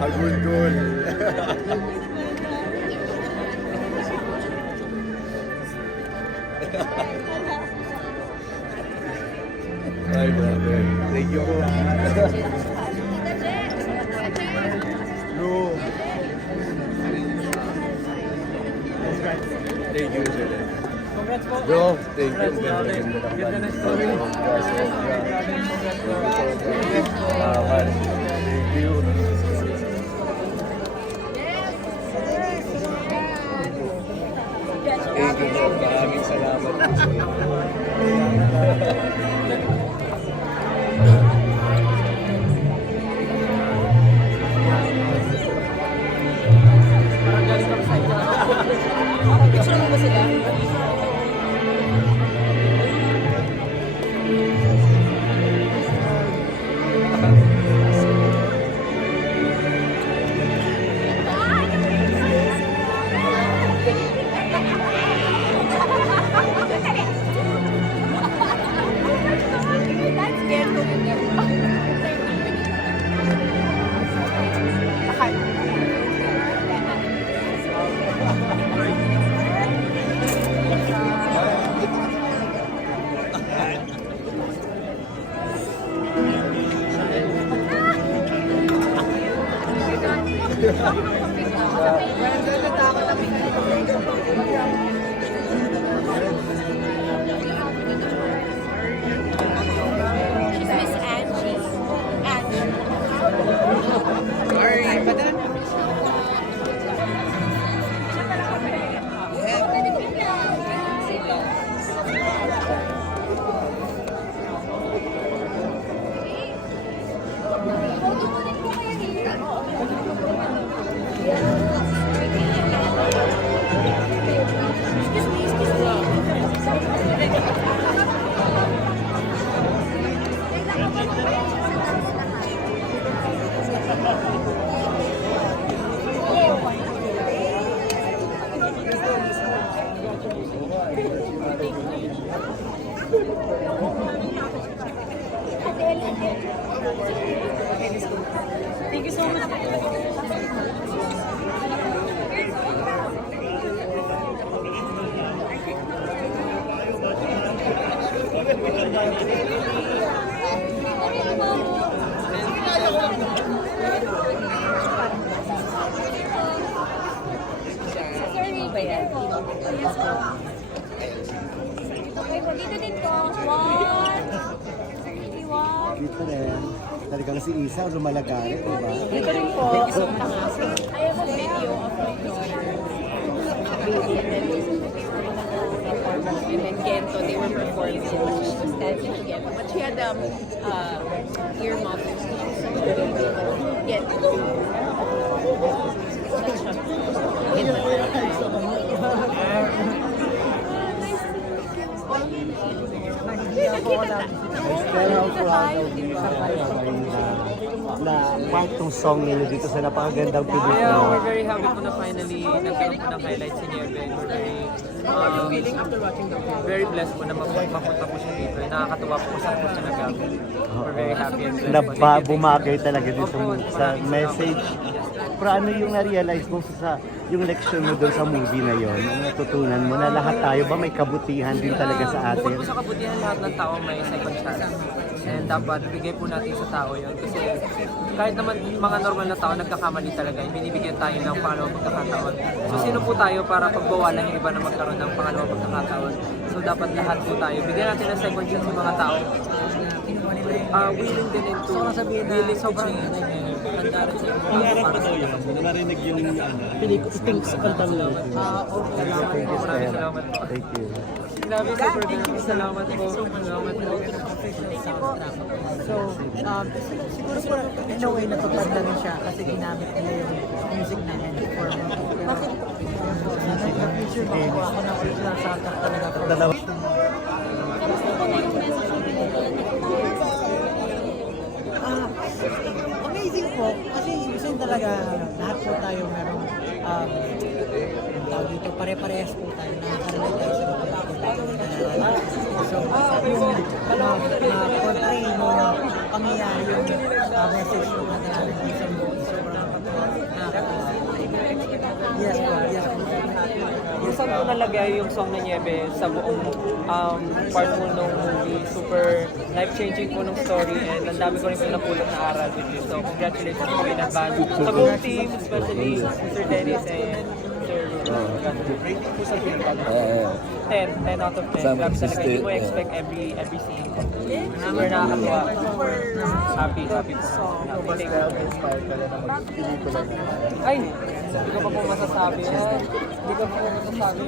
Agul-gul. Ay, grabe. Thank you po. No. Thank you, sir. Congrats po. Bro, thank you. Ganda na story. Thank you. Thank you, bro. Maraming salamat po sa inyo. Parang galing kami sa inyo. Picture mo ba sila? That's scared ko din. She's Miss Angie. Angie. Sorry, madam. Excuse me, excuse me. Thank you so much. Sorry, ba yan? Okay po, dito din po. One. Dito rin. Talagang si Isa lumalagari, diba? Dito rin po. I have a video of my daughter. And then Gento, they were performing. She was dancing together. But she had earmuffs. Gento. Pero ako na part tong song ninyo dito sa napakagandang tribute Yeah, na. we're very happy po na finally nagkaroon po ng highlights si Nieve. We're very blessed po na mapunta po siya dito. Nakakatuwa po kung saan po siya nag-gabi. We're very happy and blessed po. Thank you. Bumagay talaga dito Opo, sa maraming message. Pero ano yung na-realize mo yung leksyon mo doon sa movie na yon, ang natutunan mo na lahat tayo ba may kabutihan din talaga sa atin? Bukod po sa kabutihan, lahat ng tao may second chance. And dapat bigay po natin sa tao yun. Kasi kahit naman mga normal na tao nagkakamali talaga, binibigyan tayo ng pangalawang pagkakataon. So sino po tayo para pagbawalan yung iba na magkaroon ng pangalawang pagkakataon? So dapat lahat po tayo. Bigyan natin ng second chance yung mga tao. Willing din into willing to change. Handa rin sa Nangyari pa daw yun. Narinig yun yung Think sa kantang yun. Maraming salamat po. Thank you. Grabe sa producer. Salamat po. Salamat po. So, siguro po, in a way, natupad na rin siya kasi ginamit nila yung music namin for bakit? Sana in the future, makuha ako ng original soundtrack talaga po. Dalawa. Amazing po, kasi isa talaga, lahat po tayo merong, tawag dito, pare-parehas po tayo, nakakarinig tayo sa mga bakit tayo nangyayari. So, yung portray yung pangyayari yung message yung natin talaga yung song na Niebe sa buong part mo ng movie. Super life-changing po ng story and ang dami ko rin po napulot na aral with you. So, congratulations po in advance sa buong team, especially Mr. Dennis and Sir Rating po sa film. 10 out of 10. Grabe talaga. Hindi mo expect every scene. Super nakakatuwa. Super happy po. Happy. inspired ka na na mag-pelikula na. Ay, hindi ko pa po masasabi. Hindi ko pa po masasabi.